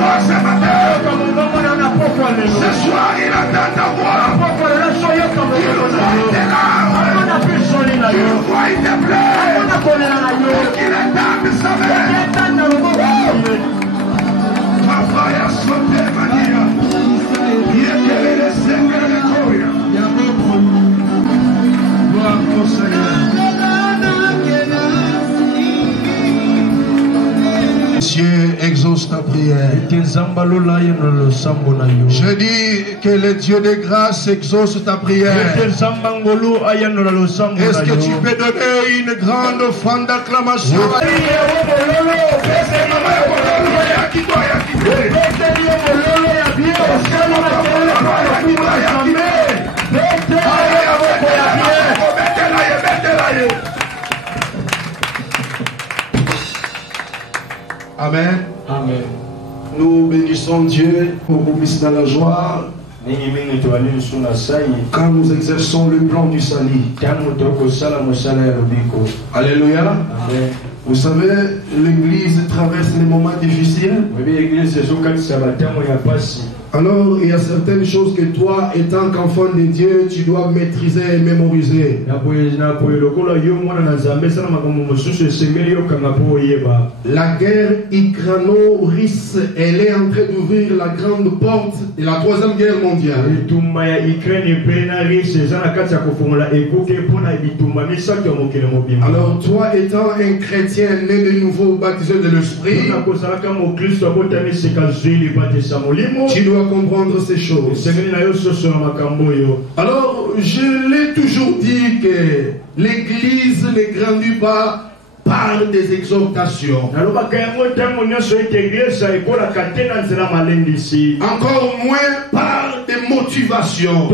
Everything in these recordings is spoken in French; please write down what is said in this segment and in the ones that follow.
voix ce matin. Ce soir, il entend ta voix. Il voit tes larmes. Il voit tes pleurs. Pour qu'il entende sa mère. Papa, il a sauté, Maria. Il est quel le Seigneur de Gloire. Gloire au Seigneur. Dieu exauce ta prière. Je dis que le Dieu de grâce exauce ta prière. Est-ce que tu peux donner une grande offrande d'acclamation? Amen. Amen. Nous bénissons Dieu pour qu'on puisse dans la joie quand nous exerçons le plan du salut. Alléluia. Amen. Vous savez, l'église traverse des moments difficiles. Alors, il y a certaines choses que toi, étant qu'enfant de Dieu, tu dois maîtriser et mémoriser. La guerre Ukraino-Russe, elle est en train d'ouvrir la grande porte de la troisième guerre mondiale. Alors, toi, étant un chrétien né de nouveau, baptisé de l'esprit, tu dois comprendre ces choses. Alors, je l'ai toujours dit que l'église ne grandit pas par des exhortations. Encore moins par des motivations.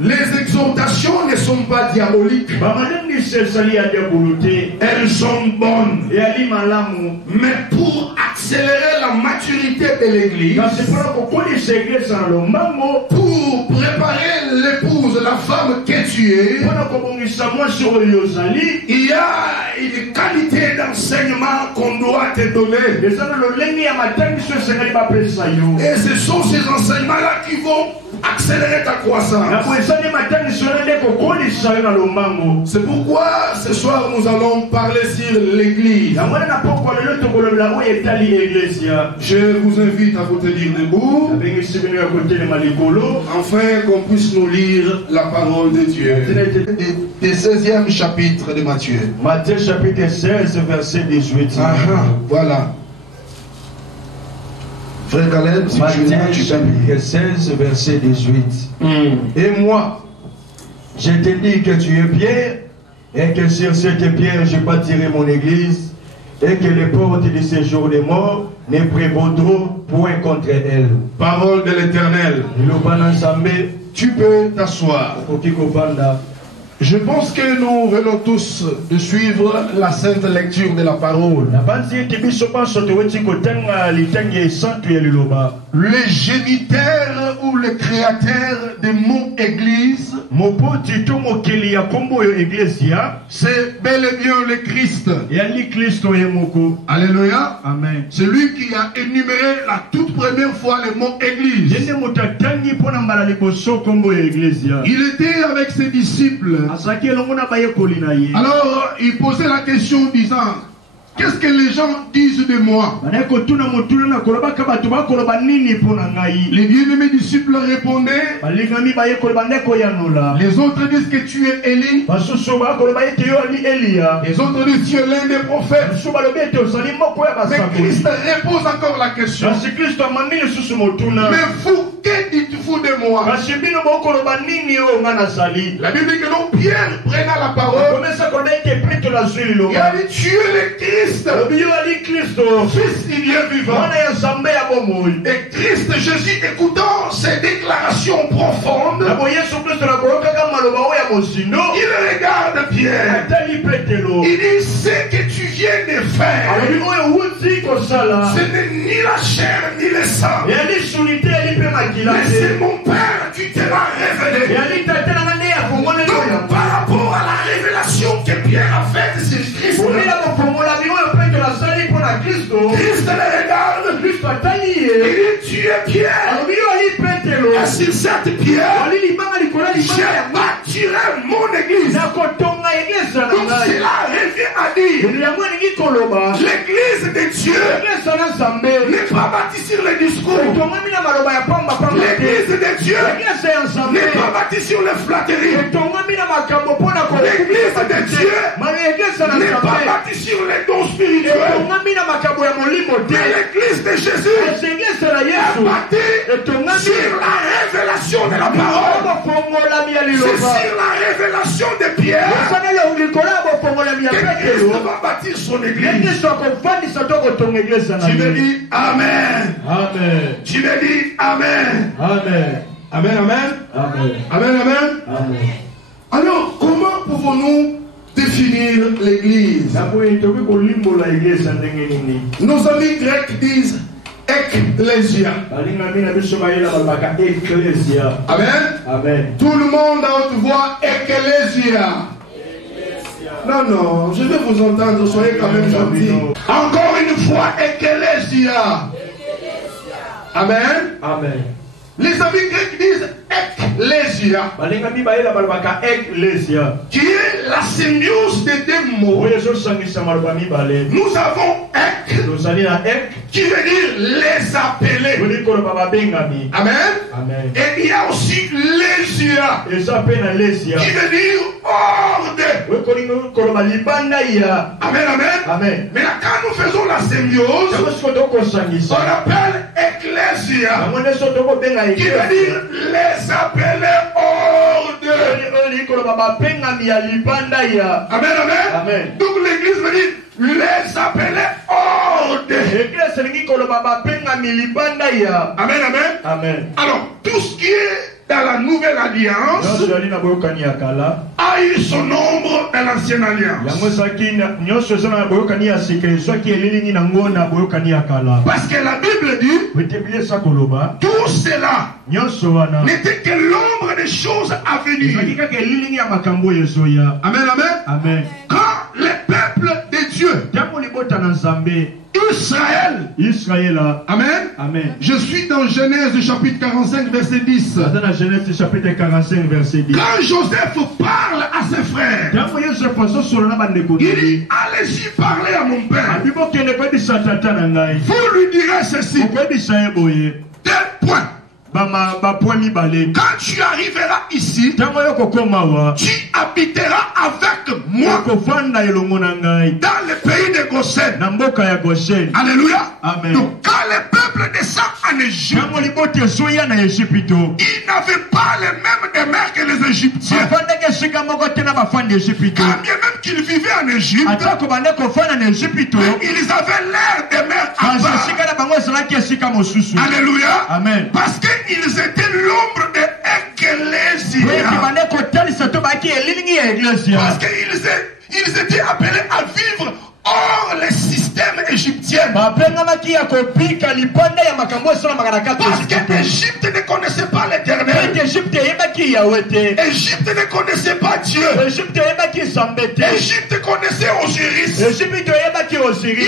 Les exhortations ne sont pas diaboliques. Elles sont bonnes. Mais pour accélérer la maturité de l'église, pour préparer l'épouse, la femme que tu es, il y a une qualité d'enseignement qu'on doit te donner. Et ce sont ces enseignements-là qui vont accélérer ta croissance. C'est pourquoi ce soir nous allons parler sur l'église. Je vous invite à vous tenir debout, afin qu'on puisse nous lire la parole de Dieu. Du 16e chapitre de Matthieu. Matthieu chapitre 16, verset 18. Voilà. Frère Caleb, si Matthieu tu chapitre 16, verset 18. Et moi, je te dis que tu es Pierre, et que sur cette pierre je bâtirai mon église, et que les portes de ce jour des morts ne prévaudront point contre elle. Parole de l'Éternel. Tu peux t'asseoir. Je pense que nous venons tous de suivre la sainte lecture de la parole. Le géniteur ou le créateur de mon église, c'est bel et bien le Christ. Alléluia. Amen. C'est lui qui a énuméré la toute première fois le mot église. Il était avec ses disciples. Alors, il posait la question disant, qu'est-ce que les gens disent de moi? Les bien-aimés disciples répondaient, les autres disent que tu es Élie, les autres disent que tu es l'un des prophètes. Mais Christ repose encore la question, mais vous, que dites-vous de moi? La Bible dit que non, Pierre prenant la parole, il a dit, tu es le Christ, Fils du Dieu vivant. Et Christ Jésus, écoutant ces déclarations profondes, il regarde Pierre, il dit, ce que tu viens de faire, ce n'est ni la chair ni le sang, mais c'est mon Père qui te l'a révélé. Donc par rapport à la révélation que Pierre a faite sur Christ, Christ dit, tu es Pierre. Et sur cette pierre, j'ai bâti mon église. Donc cela revient à dire, l'église de Dieu n'est pas bâtie sur les discours. L'église de Dieu n'est pas bâtie sur les flatteries. L'église de Dieu n'est pas bâtie sur les dons spirituels. Mais l'église de Jésus est bâtie sur la révélation de la parole. C'est sur la révélation de Pierre que Christ va bâtir son église. Tu me dis Amen. Amen. Tu me dis Amen. Amen. Amen, amen. Amen. Amen, amen. Amen. Alors, comment pouvons-nous définir l'église? Nos amis grecs disent Ecclesia. Amen. Amen. Tout le monde à haute voix, Ecclesia. Non, je vais vous entendre, soyez quand même gentils. Encore une fois, Ecclesia. Amen. Amen. Les amis grecs disent Ecclesia, qui est la symbiose des deux mots. Nous avons Ek, qui veut dire les appelés. Amen. Amen. Et il y a aussi Lesia, qui veut dire horde. Amen, amen. Amen. Mais là, quand nous faisons la symbiose, on appelle Ecclesia, qui veut dire les appelés horde. Amen, amen. Amen. Donc l'église veut dire les appelés horde. Amen, amen. Amen. Alors, tout ce qui est dans la nouvelle alliance a eu son nombre dans l'ancienne alliance. Parce que la Bible dit, tout cela n'était que l'ombre des choses à venir. Amen, amen. Amen. Quand les peuples de Dieu, Israël, amen. Amen. Je suis dans Genèse chapitre 45 verset 10. Dans Genèse chapitre 45 verset 10. Quand Joseph parle à ses frères, il dit, allez-y parler à mon père. Vous lui direz ceci. Tel point. Quand tu arriveras ici, tu habiteras avec moi dans le pays de Goshen. Alléluia. Amen. Donc quand les peuples descendent en Égypte, ils n'avaient pas les mêmes demeures que les Égyptiens. Quand bien même qu'ils vivaient en Égypte, ils avaient l'air des mers à part. Alléluia. Amen. Parce qu'ils étaient l'ombre de Ecclesia. Parce qu'ils étaient appelés à vivre hors les systèmes égyptiens. Parce que l'Égypte ne connaissait pas l'Éternel. Égypte ne connaissait pas Dieu. Égypte connaissait Osiris.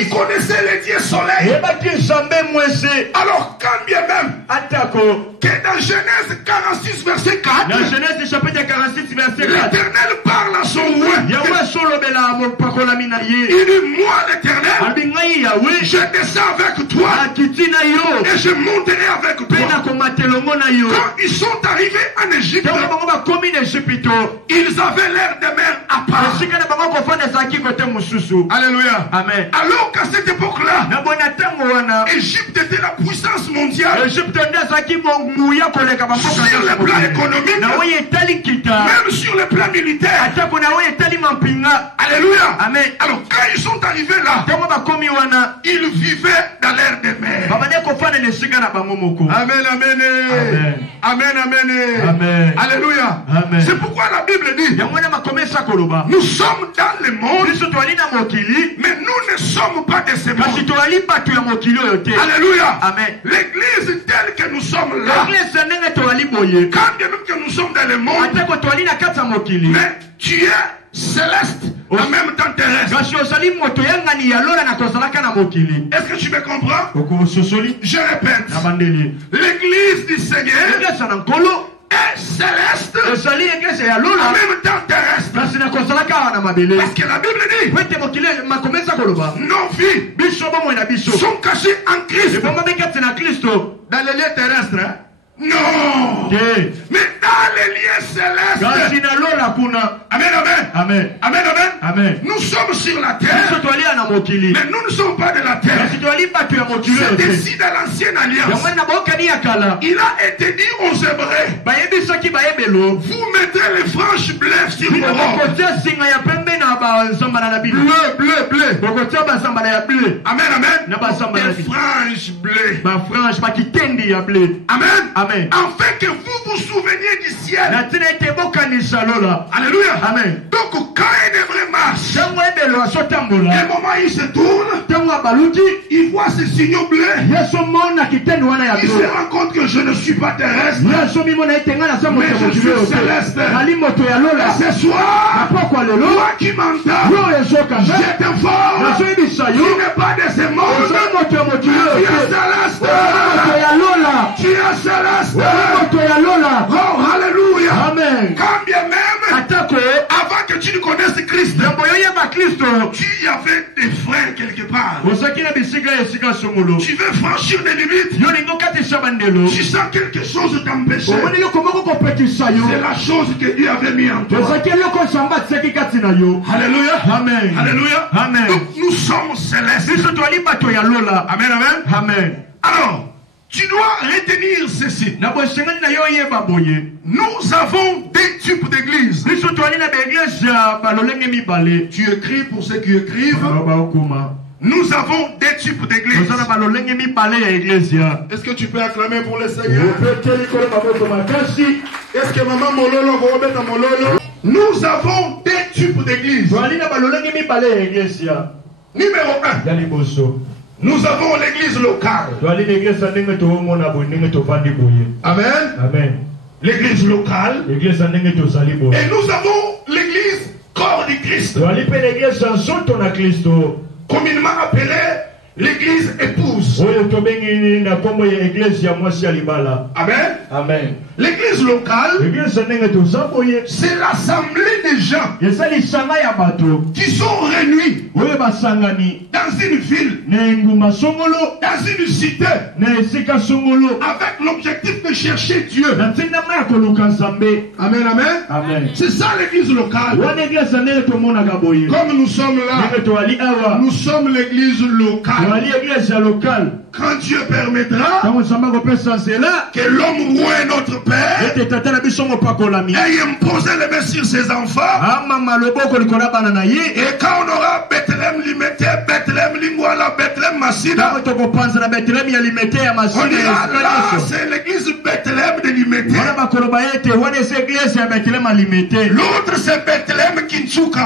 Il connaissait le Dieu soleil. Alors quand bien même que dans Genèse 46 verset 4, l'Éternel parle à son roi. Il dit, moi l'Éternel, je descends avec toi et je monterai avec toi. Quand ils sont arrivés en Égypte, ils avaient l'air de mer à part. Alléluia. Amen. Alors qu'à cette époque-là, Égypte était la puissance mondiale sur le plan économique, même sur le plan militaire. Alléluia. Amen. Alors quand ils sont arrivés là, ils vivaient dans l'air des mers. Amen, amen. Amen, amen. Amen. Alléluia. Amen. C'est pourquoi la Bible dit, nous sommes dans le monde, mais nous ne sommes pas de ce monde. Alléluia. Amen. L'église telle que nous sommes là, quand bien même que nous sommes dans le monde, mais tu es céleste en même temps terrestre. Est-ce que tu me comprends? Je répète. L'église du Seigneur est céleste en même temps terrestre. Parce que la Bible dit nos vies sont cachées en Christ dans les lieux terrestres. Hein? Non. Mais dans les lieux célestes. Amen, amen. Amen, amen. Nous sommes sur la terre. Mais nous ne sommes pas de la terre. C'est ici de l'ancienne alliance. Il a été dit aux Hébreux, vous mettrez les franges bleues sur vos robes. Bleu, bleu, bleu. Amen, amen. Des franges bleues. Amen. Amen. Afin que vous vous souveniez du ciel. Alléluia. Amen. Donc quand un hébreu marche, un moment il se tourne, il voit ces signaux bleus, il se rend compte que je ne suis pas terrestre, mais je suis céleste. Et ce soir, toi qui m'entends, je t'informe, tu n'es pas de ce monde, tu es céleste. Tu es céleste. Oh, alléluia. Amen. Quand bien même, avant que tu ne connaisses Christ, tu avais des freins quelque part. Tu veux franchir des limites. Tu sens quelque chose t'empêcher. C'est la chose que Dieu avait mis en toi. Alléluia. Amen. Alléluia. Amen. Donc nous sommes célestes. Amen. Amen. Amen. Alors, tu dois retenir ceci. Nous avons des types d'églises. Tu écris pour ceux qui écrivent. Nous avons des types d'églises. Est-ce que tu peux acclamer pour le Seigneur? Est-ce que maman Mololo va remettre Mololo? Nous avons des types d'églises. Numéro 1. Nous avons l'église locale. Amen. Amen. L'église locale. Et nous avons l'église corps du Christ. Communément appelée l'église épouse. Amen. Amen. L'église locale, c'est l'assemblée des gens qui sont réunis dans une ville, dans une cité, avec l'objectif de chercher Dieu. Amen, amen. Amen. C'est ça l'église locale. Comme nous sommes là, nous sommes l'église locale. Quand Dieu permettra que l'homme voie notre Père et imposer les mains sur ses enfants, et quand on aura Bethléem limité, Bethléem Lingwala, Bethléem Massina, on ira là, c'est l'église Bethléem de limité. L'autre c'est Bethléem Kinchuka.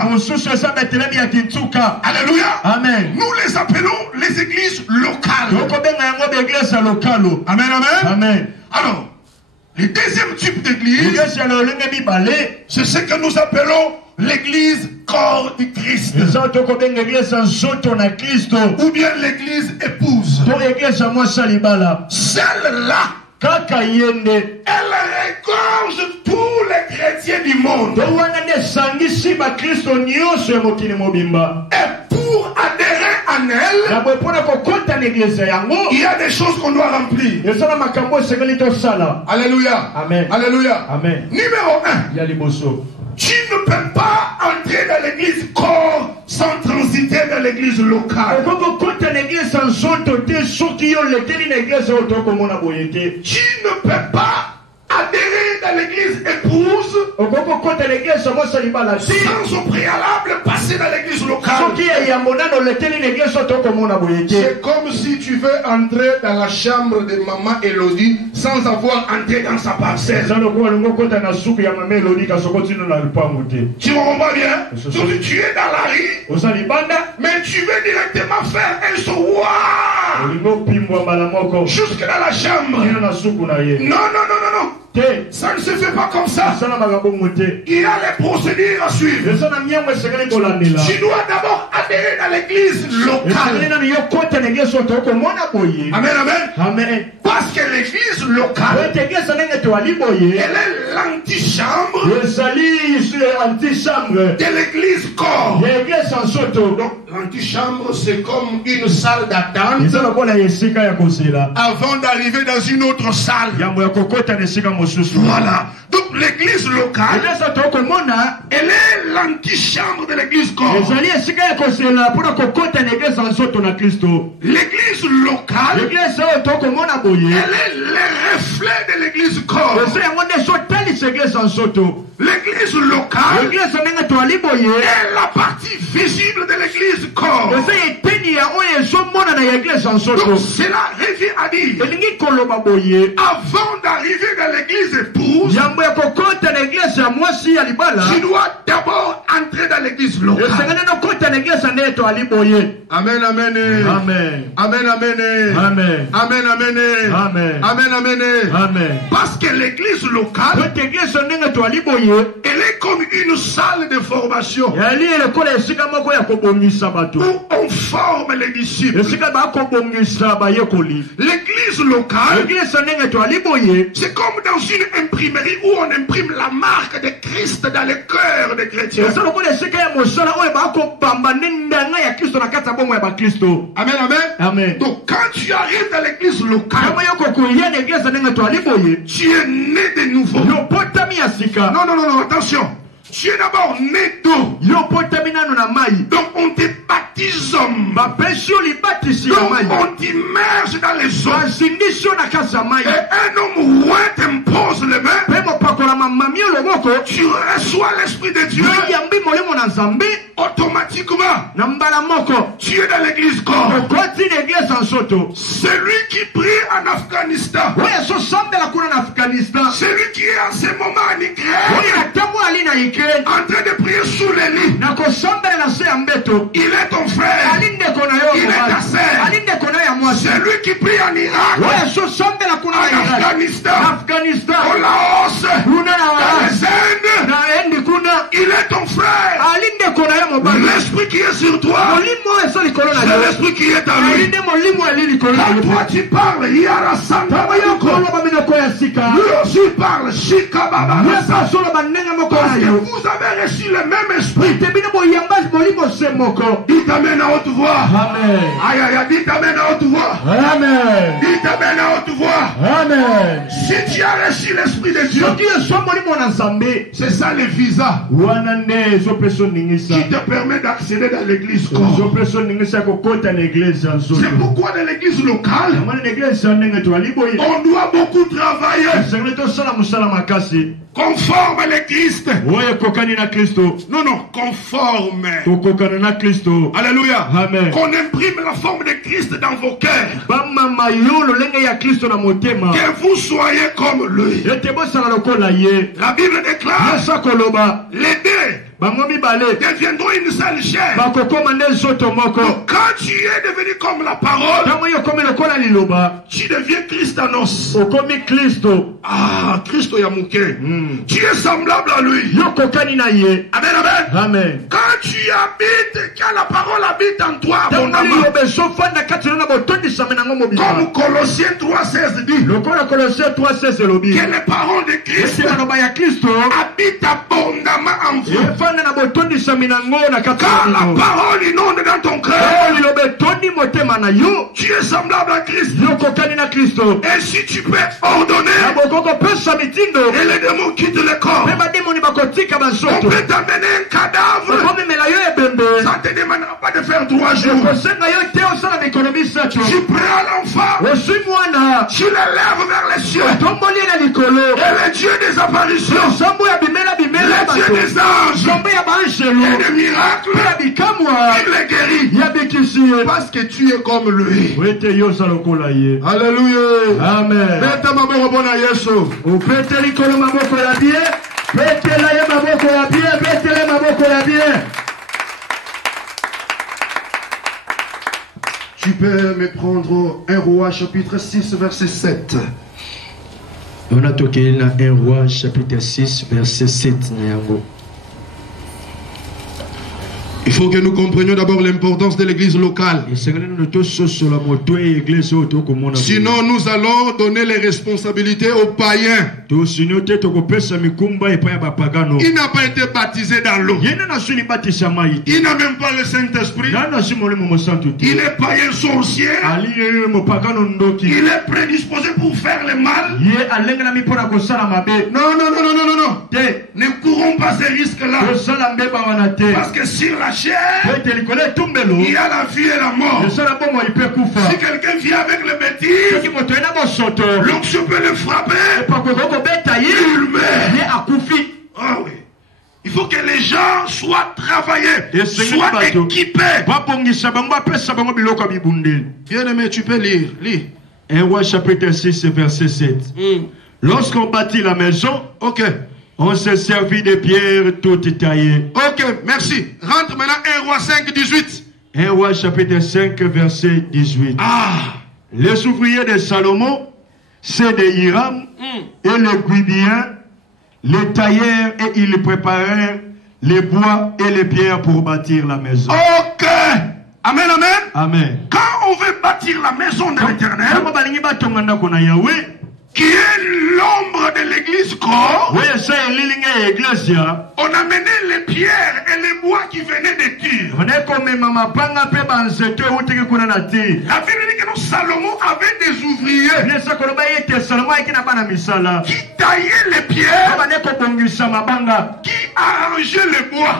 Alléluia. Amen. Nous les appelons les églises locales. Amen, amen. Amen. Alors, le deuxième type d'église, c'est ce que nous appelons l'église corps du Christ. Ou bien l'église épouse. Celle-là, elle regorge tous les chrétiens du monde. Et pour adhérer en elle, il y a des choses qu'on doit remplir. Alléluia. Amen. Alléluia. Amen. Numéro 1. Tu ne peux pas entrer dans l'église corps sans transiter dans l'église locale. Tu ne peux pas adhérer dans l'église épouse sans au préalable passer dans l'église locale. C'est comme si tu veux entrer dans la chambre de maman Elodie sans avoir entré dans sa parcelle. Tu comprends bien? Donc tu es dans la rue, mais tu veux directement faire un soir jusque dans la chambre. Non, non, non, non, non. Ça ne se fait pas comme ça. Il y a les procédures à suivre. Tu dois d'abord adhérer à l'église locale. Amen, amen. Parce que l'église locale, elle est l'antichambre de l'église corps. Donc l'antichambre, c'est comme une salle d'attente avant d'arriver dans une autre salle. Voilà. Donc l'église locale, elle est l'antichambre de l'église corps. L'église locale, elle est le reflet de l'église corps. L'église locale est la partie visible de l'église corps. Donc cela revient à dire, avant d'arriver dans l'église épouse, tu dois d'abord entrer dans l'église locale. Amen, amen. Amen, amen. Amen, amen. Amen, amen. Parce que l'église locale, elle est comme une salle de formation où on forme les disciples. L'église locale, c'est comme dans une imprimerie où on imprime la marque de Christ dans le cœur des chrétiens. Amen, amen. Donc quand tu arrives dans l'église locale, tu es né de nouveau. Non, attention. Tu es d'abord né d'eau. Donc on te baptise homme. Donc on t'immerge dans les eaux. Et un homme roi t'impose les mains. Tu reçois l'Esprit de Dieu. Automatiquement, tu es dans l'église corps. Celui qui prie en Afghanistan, celui qui est en ce moment en Ukraine, en train de prier sous les lits, il est ton frère, il est ta sœur. Celui qui prie en Irak, en Afghanistan, au Laos, dans les Indes, il est ton frère. L'esprit qui est sur toi, c'est l'esprit qui est en lui. Quand toi tu parles, Yara Santa Mayoko, lui aussi parle Shika Baba. Parce que vous avez reçu le même esprit. Il t'amène à haute voix. Amen. Aïe aïe aïe, il t'amène à haute voix. Amen. Il t'amène à haute voix. Amen. Si tu as reçu l'esprit de Dieu, c'est ça le visa qui te permet d'accéder dans l'église corps. C'est pourquoi dans l'église locale, on doit beaucoup travailler conforme à l'église. Non, conforme. Alléluia. Amen. Qu'on imprime la forme de Christ dans vos cœurs. Que vous soyez comme lui. La Bible déclare, les deux deviendront une seule chair. Donc, quand tu es devenu comme la parole, tu deviens Christanos. Ah, Christo Yamouké. Tu es semblable à lui. Amen, amen. Quand tu habites, quand la parole habite en toi, abondamment, comme Colossiens 3,16 dit, que les paroles de Christ habitent abondamment en vous. Quand la parole inonde dans ton cœur, tu es semblable à Christ. Et si tu peux ordonner, et les démons quittent le corps, on peut t'amener un cadavre. Ça ne te demandera pas de faire 3 jours. Tu prends l'enfant, tu l'élèves vers les cieux. Et le Dieu des apparitions, le Dieu des anges, et des miracles, il les guérit. Parce que tu es comme lui. Alléluia. Amen. Tu peux me prendre 1 Roi chapitre 6 verset 7. On a toqué dans 1 Roi chapitre 6 verset 7. Il faut que nous comprenions d'abord l'importance de l'église locale. Sinon, nous allons donner les responsabilités aux païens. Il n'a pas été baptisé dans l'eau. Il n'a même pas le Saint-Esprit. Il est païen sorcier. Il est prédisposé pour faire le mal. Non. Ne courons pas ces risques-là. Parce que sur la chair, il y a la vie et la mort. Si quelqu'un vient avec le bêtise, l'onction peut le frapper. Il meurt. Ah oui. Il faut que les gens soient travaillés, soient équipés. Bien-aimé, tu peux lire. Lis. 1 Roi chapitre 6 verset 7. Lorsqu'on bâtit la maison, on s'est servi de pierres toutes taillées. Ok, merci. Rentre maintenant 1 Roi 5, 18. 1 Roi chapitre 5 verset 18. Les ouvriers de Salomon, c'est de Hiram et les Guibiens, les taillèrent et ils préparèrent les bois et les pierres pour bâtir la maison. Ok. Amen, amen. Amen. Quand on veut bâtir la maison de l'Éternel, qui est l'ombre de l'église corps, on a mené les pierres et les bois qui venaient de Tyr. La Bible dit que Salomon avait des ouvriers qui taillaient les pierres, qui arrangeaient les bois.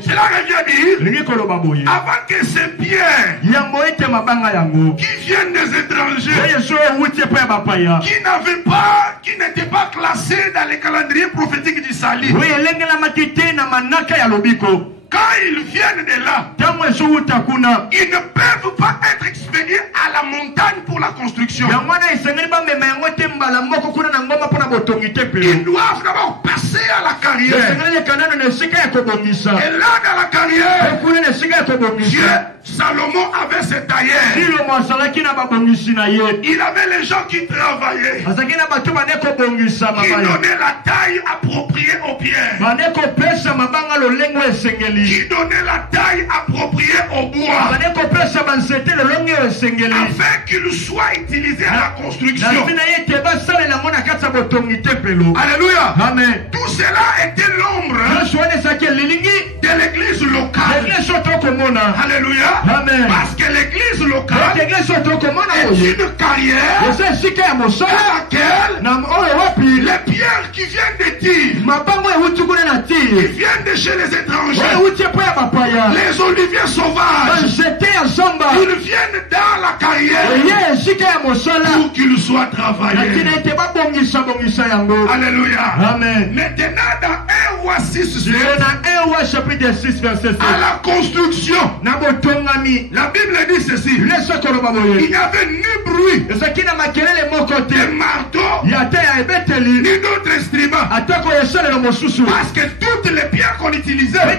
Cela revient dire, avant que ces pierres qui viennent des étrangers, qui n'étaient pas classés dans les calendriers prophétiques du salut, quand ils viennent de là, ils ne peuvent pas être expédiés à la montagne pour la construction. Ils doivent d'abord passer à la carrière. Et là, dans la carrière, Salomon avait ses tailleurs. Il avait les gens qui travaillaient, qui donnaient la taille appropriée aux pierres, qui donnait la taille appropriée au bois, afin qu'il soit utilisé à la construction. Alléluia. Amen. Tout cela était l'ombre de l'église locale. Alléluia. Amen. Parce que l'église locale est une carrière dans laquelle les pierres qui viennent de Tyr, qui viennent de chez les étrangers, les oliviers sauvages, ils viennent dans la carrière pour qu'ils soient travaillés. Alléluia. Amen. Maintenant dans 1 Roi 6, à la construction, la Bible dit ceci: il n'y avait ni bruit de marteau ni d'autres instruments, parce que toutes les pierres qu'on utilisait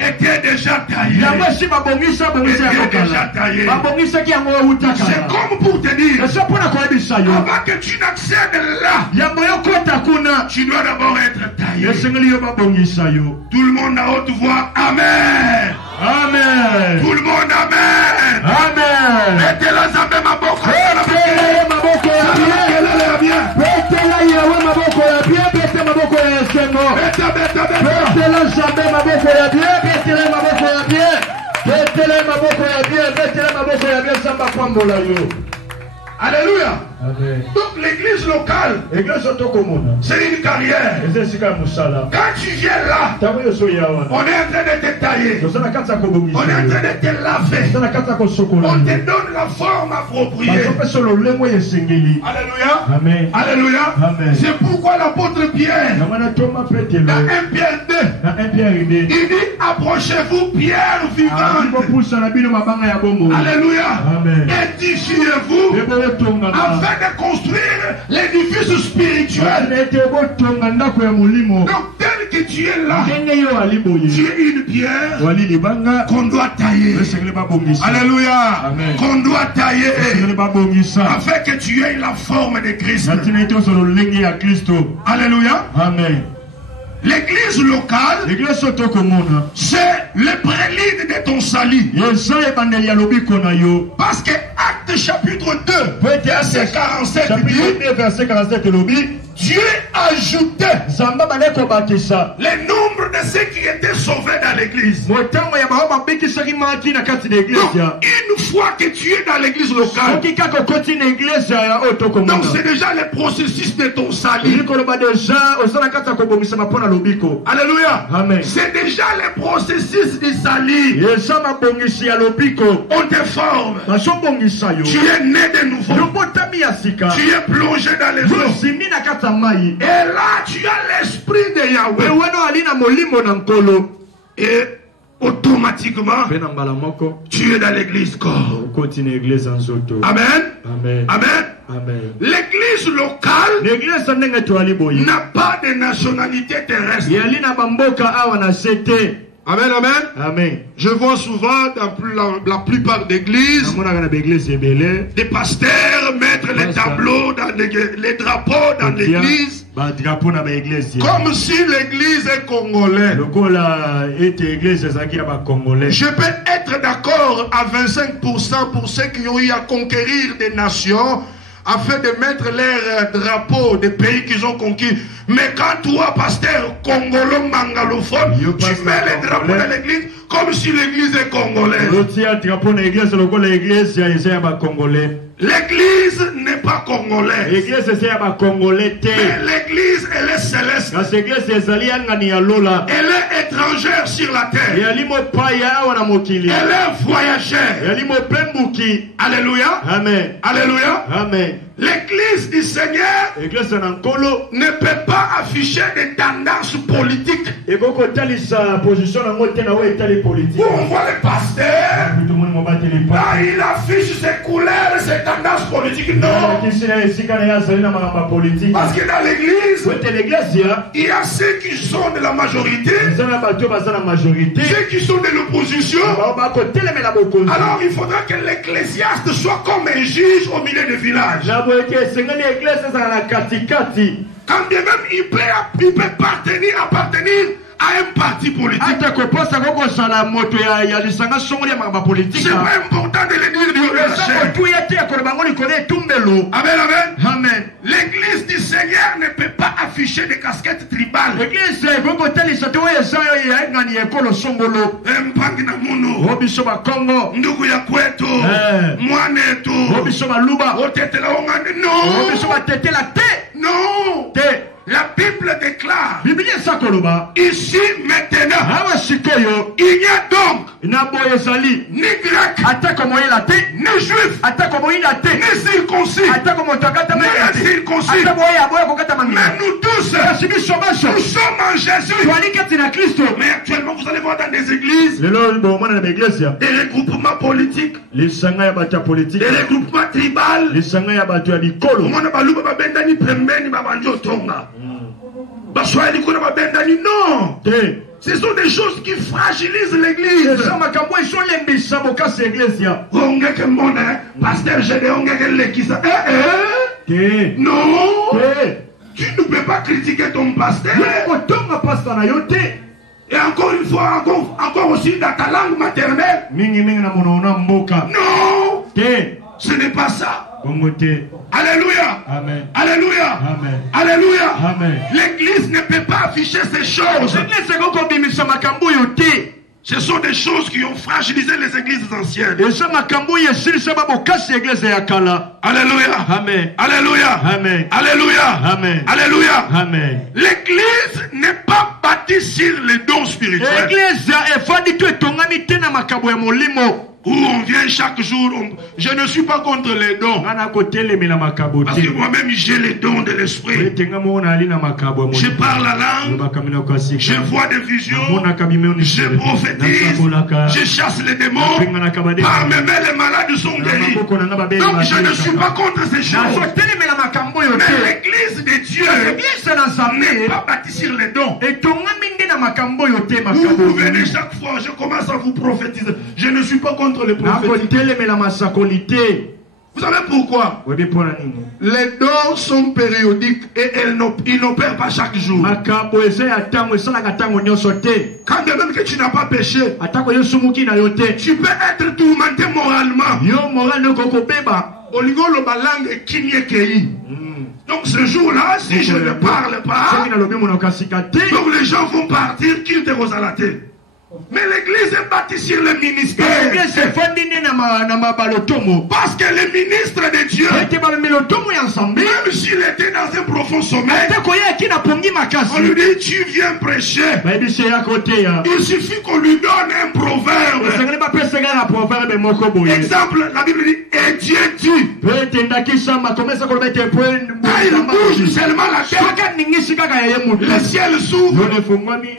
étaient déjà taillées. C'est comme pour te dire, avant que tu n'accèdes là, tu dois d'abord être taillé. Tout le monde à haute voix, amen. Amen. Tout le monde, amen. Amen. Mettez-la Zambé Maboko. Mettez-la Maboko ya bien. Mettez-la Yahweh Maboko ya bien. Mettez Maboko ya Sengo. Mettez-la Zambé Maboko ya bien. Mettez-la Maboko ya bien. Mettez-la Maboko ya bien. Mettez-la Maboko ya bien. Samba Kwambola yo. Alléluia. Amen. Donc l'église locale, c'est une carrière. Quand tu viens là, on est en train de te tailler, on est en train de te laver, on te donne la forme appropriée. Alléluia. Amen. Alléluia. Amen. C'est pourquoi l'apôtre Pierre, dans 1 Pierre 2, il dit: approchez-vous, pierre vivante. Alléluia. Édifiez-vous afin de construire l'édifice spirituel. Donc tel qu'il tu es là, tu es une pierre qu'on doit tailler. Alléluia. Qu'on doit tailler afin que tu aies la forme de Christ. Alléluia. Amen. L'église locale, c'est le prélude de ton salut. Parce que Acte chapitre 2, verset 47 dit, Dieu ajoutait le nombre de ceux qui étaient sauvés dans l'église. Donc, une fois que tu es dans l'église locale, donc c'est déjà le processus de ton salut. Alléluia. C'est déjà le processus du salut. On te forme. Tu es né de nouveau. Tu es plongé dans les eaux. Et là, tu as l'esprit de Yahweh. Et automatiquement, tu es dans l'église corps. Amen. Amen. Amen. L'église locale n'a pas de nationalité terrestre. Amen, amen. Amen. Je vois souvent dans la plupart d'églises des pasteurs mettre les tableaux dans les drapeaux dans l'église comme si l'église est congolaise. Je peux être d'accord à 25% pour ceux qui ont eu à conquérir des nations afin de mettre leurs drapeaux des pays qu'ils ont conquis. Mais quand toi, pasteur congolo-mangalophone, tu mets les drapeaux de l'église comme si l'église est congolaise. L'église n'est pas congolaise. Mais l'église, elle est céleste. Elle est étrangère sur la terre. Elle est voyagère. Alléluia. Amen. Alléluia. Amen. L'église du Seigneur ne peut pas afficher des tendances politiques. Où on voit le pasteur, là, il affiche ses couleurs, ses tendances politiques. Non. Parce que dans l'église, il y a ceux qui sont de la majorité, ceux qui sont de l'opposition. Alors il faudra que l'ecclésiaste soit comme un juge au milieu du village. Quand bien même il peut appartenir à un parti politique. C'est pas important de le dire. Amen, amen. Amen. L'église du Seigneur ne peut pas afficher des casquettes tribales. Non. La Bible déclare ici maintenant il n'y a donc ni grec, ni juif, ni circoncis, ni incirconcis. Mais nous tous, nous sommes en Jésus. Mais actuellement, vous allez voir dans des églises des regroupements politiques, des regroupements tribaux. Non, ce sont des choses qui fragilisent l'église. Pasteur Gédéon, non, tu ne peux pas critiquer ton pasteur. Et encore une fois, encore aussi dans ta langue maternelle. Non, ce n'est pas ça. Alléluia. Amen. Alléluia. Amen. Alléluia. Amen. L'église ne peut pas afficher ces choses. Ce sont des choses qui ont fragilisé les églises anciennes. Alléluia. Amen. Alléluia. Amen. Alléluia. Amen. Alléluia. Amen. L'église n'est pas bâtie sur les dons spirituels. Où on vient chaque jour. Je ne suis pas contre les dons. Parce que moi-même j'ai les dons de l'esprit. Je parle la langue. Je vois des visions. Je prophétise. Je chasse les démons. Par mes mains les malades sont guéris. Donc je ne suis pas contre ces choses. Mais l'église de Dieu n'est pas bâtie sur les dons. Vous venez chaque fois, je commence à vous prophétiser. Je ne suis pas contre les prophètes. Vous savez pourquoi? Les dons sont périodiques et ils n'opèrent pas chaque jour. Quand bien même que tu n'as pas péché, tu peux être tourmenté moralement. Donc ce jour-là, si je ne parle pas, donc les gens vont partir, qu'ils te rosalater. Mais l'église est bâtie sur le ministère. Parce que le ministre de Dieu, même s'il était dans un profond sommeil, on lui dit tu viens prêcher. Il suffit qu'on lui donne un proverbe. Exemple, la Bible dit et Dieu dit. Il bouge seulement la tête. Le ciel s'ouvre.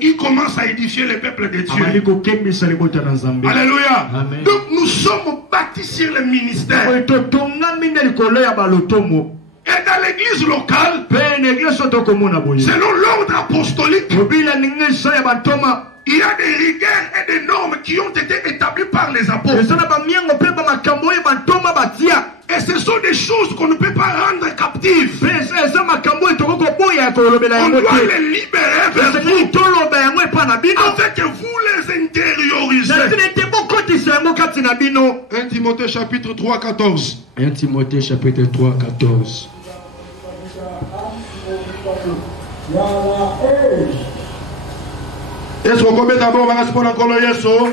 Il commence à édifier le peuple de Dieu. Alléluia. Amen. Donc nous sommes bâtis sur le ministère. Et dans l'église locale, selon l'ordre apostolique, il y a des rigueurs et des normes qui ont été établies par les apôtres. Et ce sont des choses qu'on ne peut pas rendre captives. On doit les libérer vers vous, afin que vous les intériorisez. 1 Timothée chapitre 3, 14. 1 Timothée chapitre 3, 14. Est-ce qu'on commet d'abord, on va répondre encore le yeso?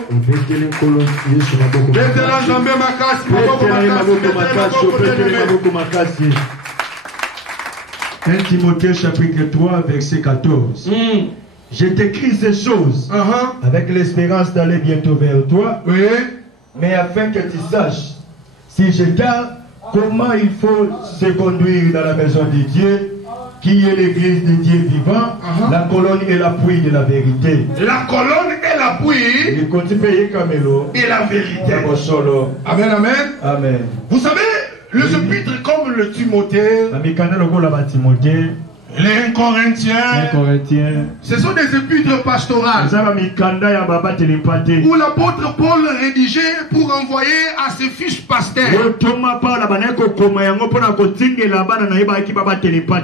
1 Timothée chapitre 3, verset 14. Je t'écris ces choses avec l'espérance d'aller bientôt vers toi, mais afin que tu saches, si je tarde, comment il faut se conduire dans la maison de Dieu, qui est l'église de Dieu vivant, la colonne et l'appui de la vérité. La colonne et l'appui de la vérité. Amen, amen. Amen. Vous savez, les épîtres comme le Timothée, les 1 Corinthiens, ce sont des épîtres pastorales où l'apôtre Paul rédigeait pour envoyer à ses fils pasteurs.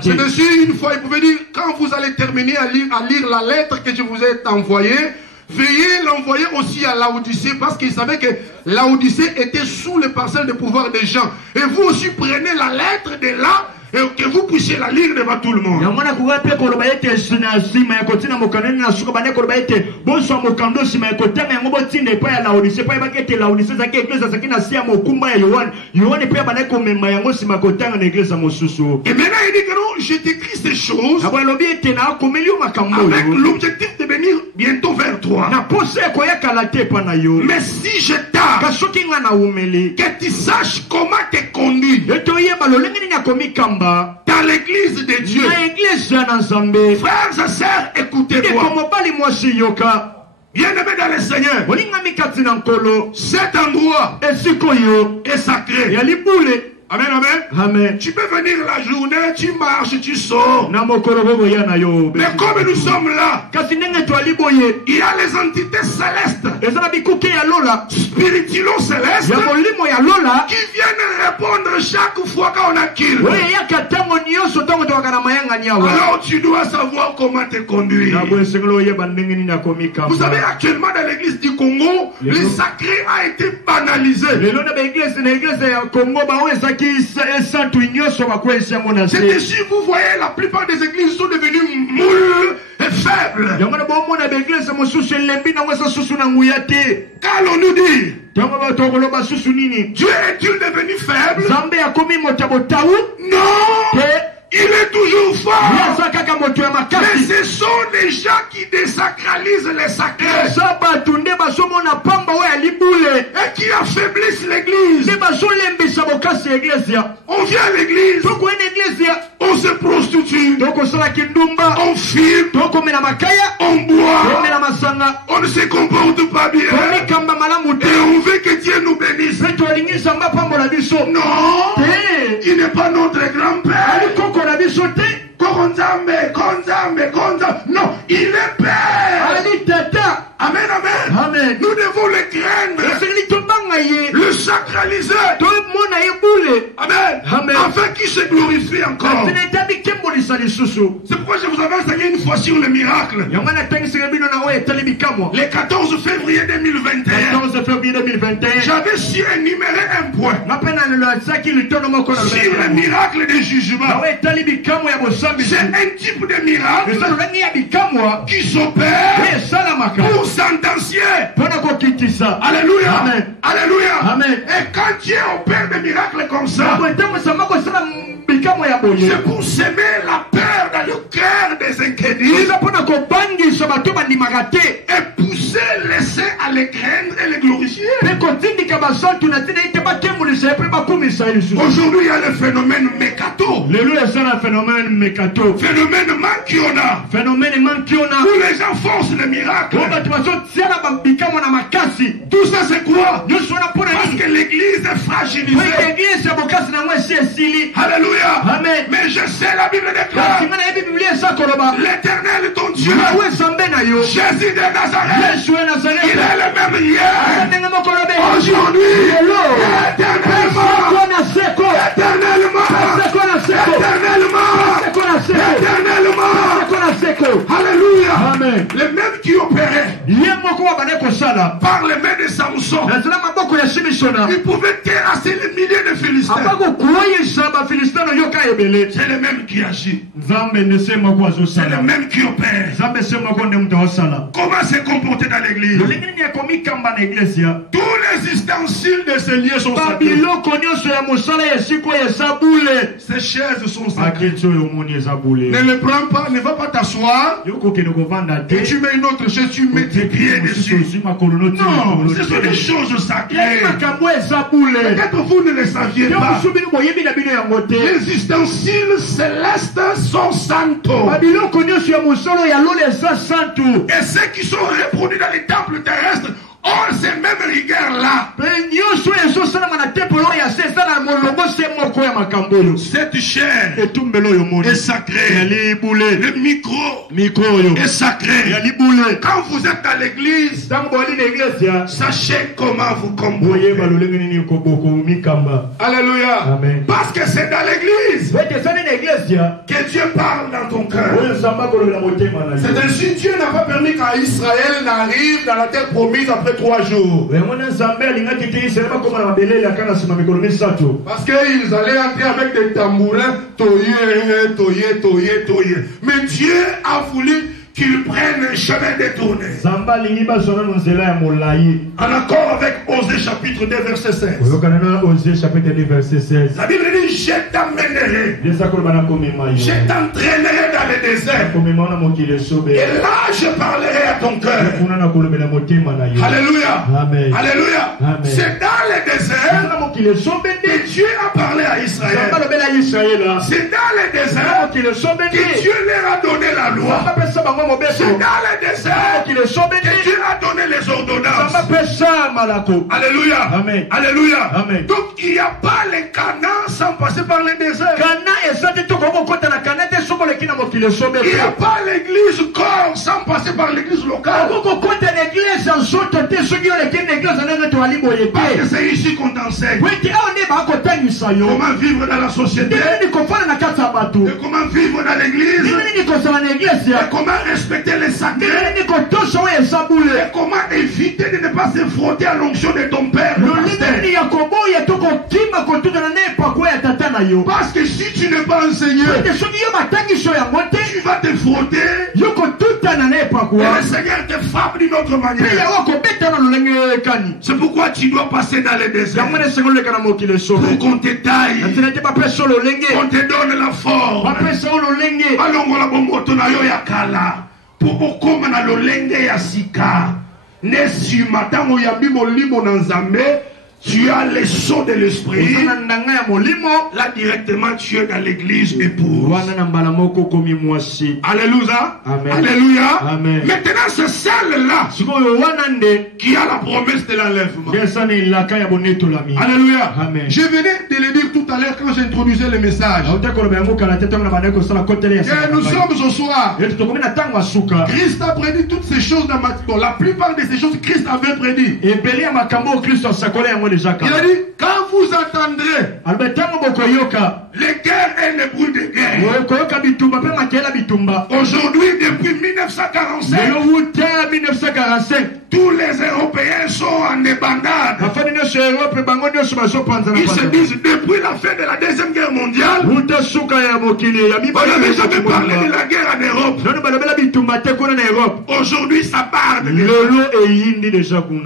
C'est dessus, une fois, il pouvait dire, quand vous allez terminer à lire la lettre que je vous ai envoyée, veuillez l'envoyer aussi à Laodicée, parce qu'il savait que Laodicée était sous le parcelle de pouvoir des gens. Et vous aussi prenez la lettre de là, et que vous puissiez la lire devant tout le monde. Et maintenant il dit que non, je t'écris ces choses avec l'objectif de venir bientôt vers toi. Mais si je tarde, que tu saches comment te conduire dans l'église de Dieu. Frères et sœurs, écoutez-moi. Bien-aimés dans le Seigneur, cet endroit est sacré. Amen, amen. Amen. Tu peux venir la journée, tu marches, tu sors. Mais comme nous sommes là, il y a les entités célestes, spiritulo-célestes, qui viennent répondre chaque fois qu'on a kill. Alors tu dois savoir comment te conduire. Vous savez, actuellement dans l'église du Congo, le sacré a été banalisé. C'est ici, vous voyez, la plupart des églises sont devenues moules et faibles. Car on nous dit, Dieu est-il devenu faible? Non! Il est toujours fort. Mais ce sont des gens qui désacralisent les sacrés et qui affaiblissent l'église. On vient à l'église, on se prostitue, on filme, on boit, on ne se comporte pas bien, et on veut que Dieu nous bénisse. Non, il n'est pas notre grand-père. Non, il est Père. réalisé. Amen. Afin qu'il se glorifie encore. C'est pourquoi je vous avais enseigné une fois sur le miracle. Le 14 février 2021. J'avais énuméré un point. Sur le miracle de jugement. C'est un type de miracle qui s'opère pour sentencier. Alléluia. Amen. Alléluia. Amen. Et quand Dieu opère des miracles comme ça, c'est pour semer la peur dans le cœur des incrédules et pousser les saints à les craindre et les glorifier. Aujourd'hui, il y a le phénomène mécato. Phénomène mankiona. Où les gens forcent les miracles. Tout ça, c'est quoi? Parce que l'église est fragilisée. Alléluia. Amen. Mais je sais, la Bible déclare, l'Éternel ton Dieu, Jésus de Nazareth, il est le même hier, aujourd'hui, éternellement. Alléluia. Amen. Les mêmes qui opéraient par les mains de Samson, ils pouvaient terrasser les milliers de Philistins. C'est le même qui agit. C'est le même qui opère. Comment se comporter dans l'église? Tous les ustensiles de ces lieux sont sacrés. Ces chaises sont sacrées. Ne les prends pas, ne va pas t'asseoir. Et tu mets une autre chaise, tu mets tes pieds dessus. Non, ce sont des choses sacrées. Peut-être vous ne les saviez pas. Les ustensiles célestes sont santos. Et ceux qui sont reproduits dans les temples terrestres ont ces mêmes rigueurs-là. Cette chair est sacrée. Le micro est sacré. Quand vous êtes dans l'église, sachez comment vous comportez. Alléluia. Amen. Parce que c'est dans l'église que Dieu parle dans ton cœur. C'est ainsi Dieu n'a pas permis qu'Israël n'arrive dans la terre promise après 3 jours. Parce qu'ils allaient entrer avec des tambourins, toyer. Mais Dieu a voulu qu'ils prennent un chemin détourné. En accord avec Osée chapitre 2 verset 16. La Bible dit, je t'emmènerai. Je t'entraînerai dans le désert. Et là je parlerai à ton cœur. Alléluia. Amen. Alléluia. Amen. C'est dans le désert que Dieu a parlé à Israël. C'est dans le désert que Dieu leur a donné la loi. C'est dans le désert que Dieu a donné les ordonnances. Alléluia. Amen. Alléluia. Amen. Donc il n'y a pas les Canaan sans passer par le désert. Il n'y a pas l'église corps sans passer par l'église locale. Parce que c'est ici qu'on t'enseigne comment vivre dans la société, et comment vivre dans l'église, et comment respecter les sacrés, et comment éviter de ne pas se frotter à l'onction de ton père. Parce que si tu n'es pas enseigné, tu vas te frotter et le Seigneur te frappe d'une autre manière. C'est pourquoi tu dois passer dans les déserts pour qu'on te taille, qu'on te donne la forme. Pour okoma na lolenge ya sika nesi matango ya bimolimo na nzambe. Tu as les sons de l'esprit. Là directement tu es dans l'église épouse. Alléluia. Amen. Alléluia. Amen. Maintenant c'est celle-là qui a la promesse de l'enlèvement. Alléluia. Amen. Je venais de le dire tout à l'heure quand j'introduisais le message. Et nous sommes ce soir. Christ a prédit toutes ces choses dans Matthieu. La plupart de ces choses Christ avait prédit. Il a dit, quand vous entendrez les guerres et les bruits de guerre, aujourd'hui, depuis 1945, tous les Européens sont en débandade. Ils se disent, depuis la fin de la Deuxième Guerre mondiale, on n'avait jamais parlé de la guerre en Europe. Aujourd'hui, ça parle de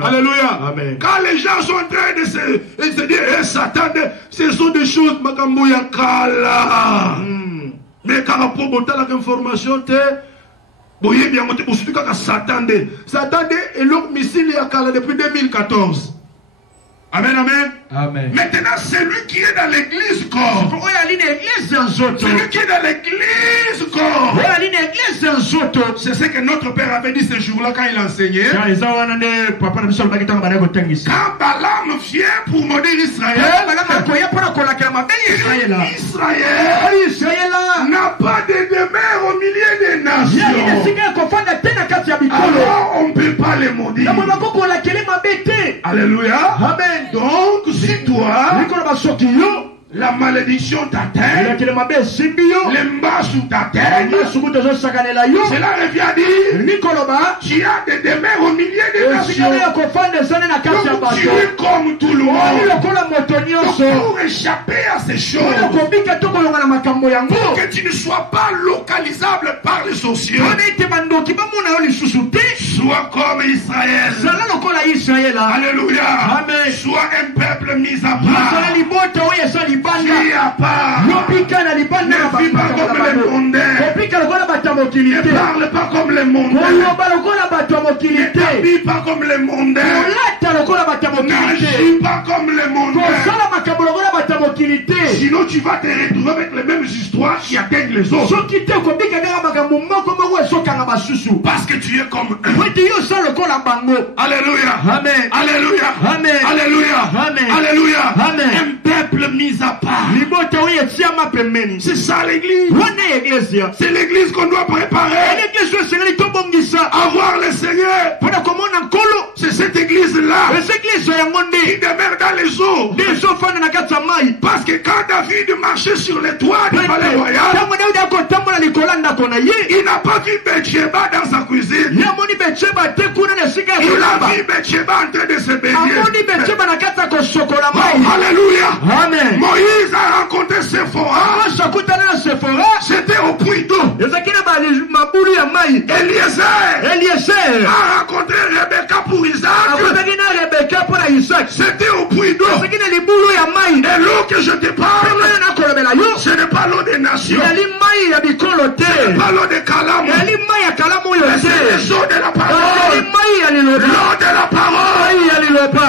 Alléluia. Amen. Quand les gens sont en train de se dire, Satan, ce sont des choses, Makambuya Kala. Mais quand on peut l'information, Satan est l'autre missile depuis 2014. Amen, amen. Amen. Maintenant, celui qui est dans l'église corps. Celui qui est dans l'église corps. C'est ce que notre père avait dit ce jour-là quand il enseignait. Quand Balaam vient pour maudire Israël, Israël n'a pas de demeure au milieu des nations. Alors on ne peut pas les maudire. Alléluia. Amen. Donc, si toi, la malédiction t'atteint, les mbas sous ta tête, cela revient à dire, tu as des demeures au milieu des nations. Donc, tu es comme tout le monde. Donc, pour échapper à ces choses, pour que tu ne sois pas localisable par les sorciers, sois comme Israël. Alléluia. Amen. Sois un peuple mis à part. Qui à part. Ne vis pas comme les mondains. Ne parle pas comme les mondains. Ne t'habille pas comme les mondains. N'agis pas comme les mondains. Sinon tu vas te retrouver avec les mêmes histoires qui atteignent les autres. Parce que tu es comme eux. Alléluia. Amen. Alléluia. Amen. Alléluia. Amen. Alléluia. Amen. Un peuple mis à part. C'est ça l'église. C'est l'église qu'on doit préparer. Avoir le Seigneur. C'est cette église-là qui demeure dans les eaux. Parce que quand David marchait sur les toits du palais royal, il n'a pas vu Bathsheba dans sa cuisine. Il a vu Bathsheba en train de se baigner. Alléluia. Amen. Moïse a rencontré Séphora. C'était au puits d'eau. Eliezer a rencontré Rebecca pour Isaac. C'était au puits d'eau. Et l'eau que je te parle, ce n'est pas l'eau des nations. Ce n'est pas l'eau de Calamo. C'est l'eau de la parole. L'eau de la parole.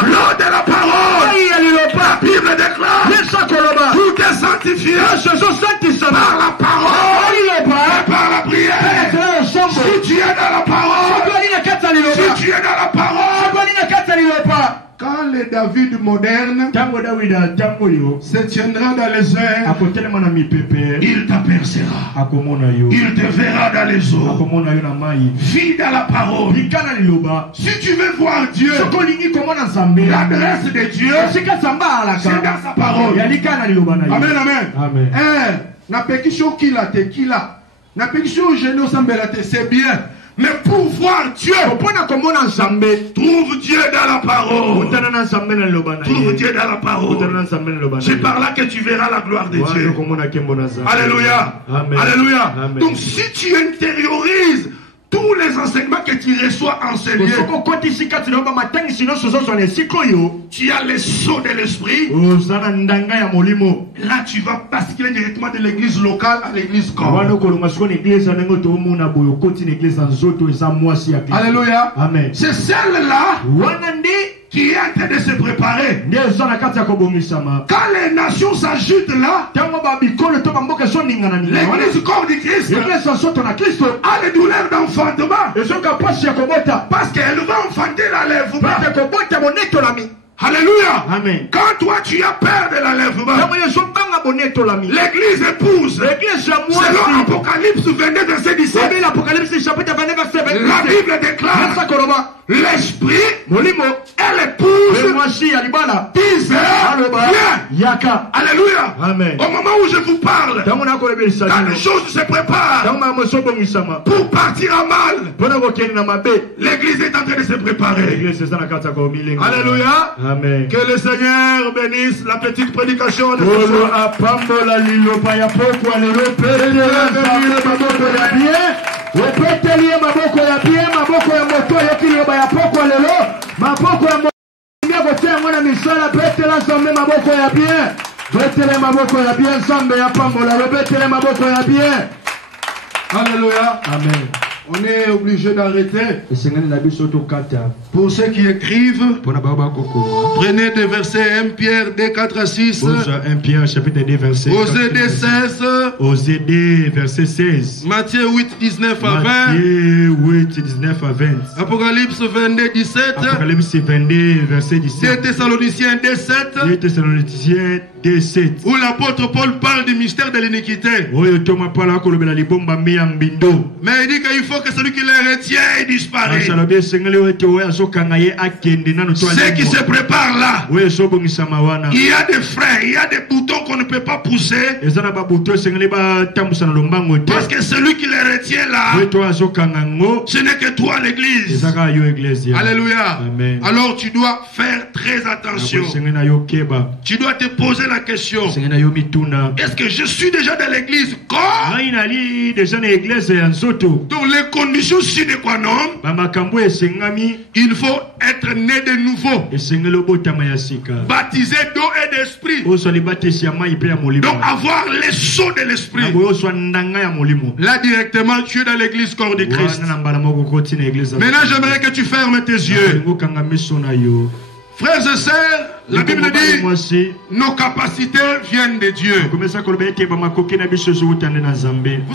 L'eau de la parole. La Bible déclare, tout est sanctifié par la parole et par la prière. Si tu es dans la parole, si tu es dans la parole, quand le David moderne se tiendra dans les airs, il t'apercera. Il te verra dans les eaux. Vis dans la parole. Si tu veux voir Dieu, l'adresse de Dieu, c'est dans sa parole. Amen, amen. C'est bien. Mais pour voir Dieu, trouve Dieu dans la parole. Trouve Dieu dans la parole. C'est par là que tu verras la gloire de Dieu. Alléluia. Amen. Alléluia. Amen. Donc si tu intériorises tous les enseignements que tu reçois enseignés, tu as les sauts de l'esprit. Là tu vas basculer directement de l'église locale à l'église corps. Alléluia. Amen. C'est celle-là qui est en train de se préparer. Quand les nations s'agitent là, l'église corps du Christ a les douleurs d'enfantement. Parce qu'elle va enfanter l'enlèvement. Alléluia. Amen. Quand toi tu as peur de l'enlèvement, l'église épouse. Selon Apocalypse 22 verset 17, la Bible déclare l'esprit et l'épouse disent viens. Alléluia. Amen. Au moment où je vous parle, quand les choses se préparent pour partir à mal, l'église est en train de se préparer. Alléluia. Amen. Que le Seigneur bénisse la petite prédication de ce soir. Alléluia. Amen. On est obligé d'arrêter. Pour ceux qui écrivent, prenez des versets 1 Pierre 2, 4 à 6. 1 Pierre chapitre 2 verset Osée 2, 16. Osée 2 verset 16. Matthieu 8, 19 à 20. Matthieu 8, 19 à 20. Apocalypse 22, 17. Apocalypse 22 verset 17. 2 Thessaloniciens 2, 7. 2 Thessaloniciens 2, 7. Où l'apôtre Paul parle du mystère de l'iniquité. Mais il dit qu'il faut que celui qui les retient disparaisse. Ce qui se prépare là, il y a des freins, il y a des boutons qu'on ne peut pas pousser. Parce que celui qui les retient là, ce n'est que toi l'église. Alléluia. Amen. Alors tu dois faire très attention. Tu dois te poser la question. Est-ce que je suis déjà dans l'église? Donc les conditions sine qua non, il faut être né de nouveau, baptisé d'eau et d'esprit. Donc avoir les sceaux de l'esprit. Là directement tu es dans l'église corps de Christ. Maintenant j'aimerais que tu fermes tes yeux. Frères et sœurs, la Bible dit nos capacités viennent de Dieu. Vous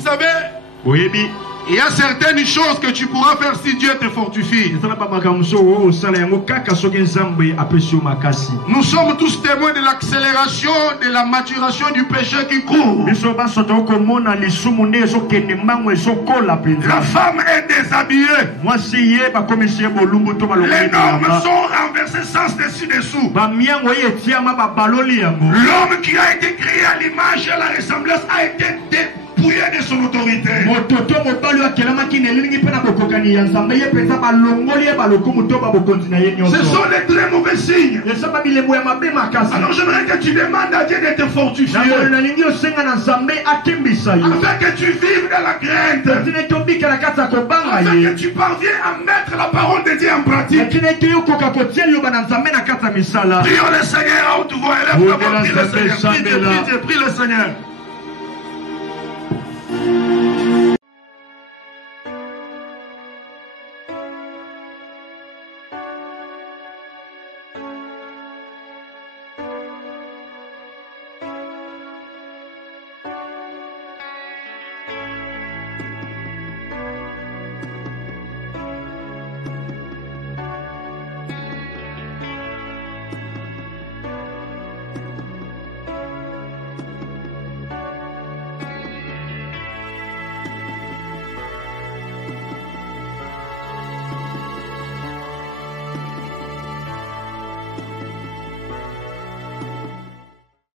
savez, il y a certaines choses que tu pourras faire si Dieu te fortifie. Nous sommes tous témoins de l'accélération, de la maturation du péché qui court. La femme est déshabillée. Les normes sont renversées sens dessus-dessous. L'homme qui a été créé à l'image et à la ressemblance a été dépouillé de son autorité. Ce sont les très mauvais signes. Alors j'aimerais que tu demandes à Dieu de te fortifier, afin que tu vives dans la crainte, afin que tu parviennes à mettre la parole de Dieu en pratique. Prions le Seigneur à haute voix. Prie le Seigneur.